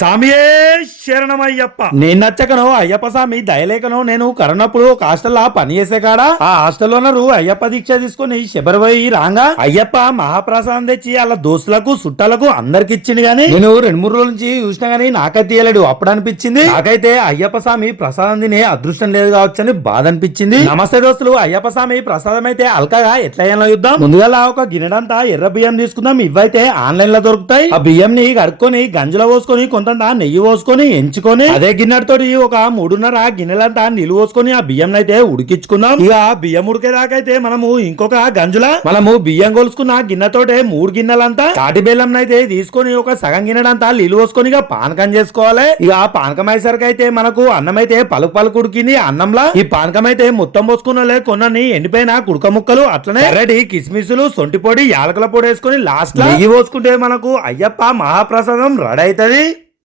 సామియే శరణమయ్యప్ప. నేను నచ్చకను అయ్యప్ప స్వామి దయలేకను నేను కరోనప్పుడు ఒక హాస్టల్లో పని చేసే కాడ? ఆ హాస్టల్లోనరు అయ్యప్ప దీక్ష తీసుకుని శబరిపోయి రాగా? అయ్యప్ప మహాప్రసాదం తెచ్చి అలా దోస్తులకు చుట్టాలకు అందరికి ఇచ్చింది గాని? నేను రెండు మూడు రోజుల నుంచి చూసినా గానీ నాకైతే తీయలేడు. అప్పుడు అనిపించింది. నాకైతే అయ్యప్ప స్వామి ప్రసాదం తినే అదృష్టం లేదు కావచ్చు అని బాధ అనిపించింది. నమస్తే దోస్తులు. అయ్యప్ప స్వామి ప్రసాదం అయితే అల్కగా ఎట్లా అయ్యాలో చూద్దాం. ముందుగా ఒక గిన్నెడంతా ఎర్ర బియ్యం తీసుకుందాం. ఇవైతే ఆన్లైన్లో దొరుకుతాయి. ఆ బియ్యం ని కడుక్కొని గంజలో పోసుకొని కొంత నెయ్యి పోసుకొని ఎంచుకొని అదే గిన్నెతోటి ఒక మూడున్నర గిన్నెలంతా నీళ్ళు పోసుకొని ఆ బియ్యం అయితే ఉడికించుకుందాం. ఇక బియ్యం ఉడికేదాకైతే మనము ఇంకొక గంజుల మనము బియ్యం కొలుసుకున్న గిన్నెతోటే మూడు గిన్నెలంతా తాటి బెల్లం అయితే తీసుకొని ఒక సగం గిన్నెడంతా నీళ్ళు పోసుకొని ఇక పానకం చేసుకోవాలి. ఇక పానకం అయ్యేసరికి అయితే మనకు అన్నం అయితే పలుకు పలుకు ఉడికింది అన్నంలా. ఈ పానకం అయితే మొత్తం పోసుకున్న కొన్ని ఎండిపోయిన కుడక ముక్కలు అట్లనే రెడీ కిస్మిసులు సొంటి పొడి యాలకుల పొడి వేసుకొని లాస్ట్ నెయ్యి పోసుకుంటే మనకు అయ్యప్ప మహాప్రసాదం రెడీ అవుతుంది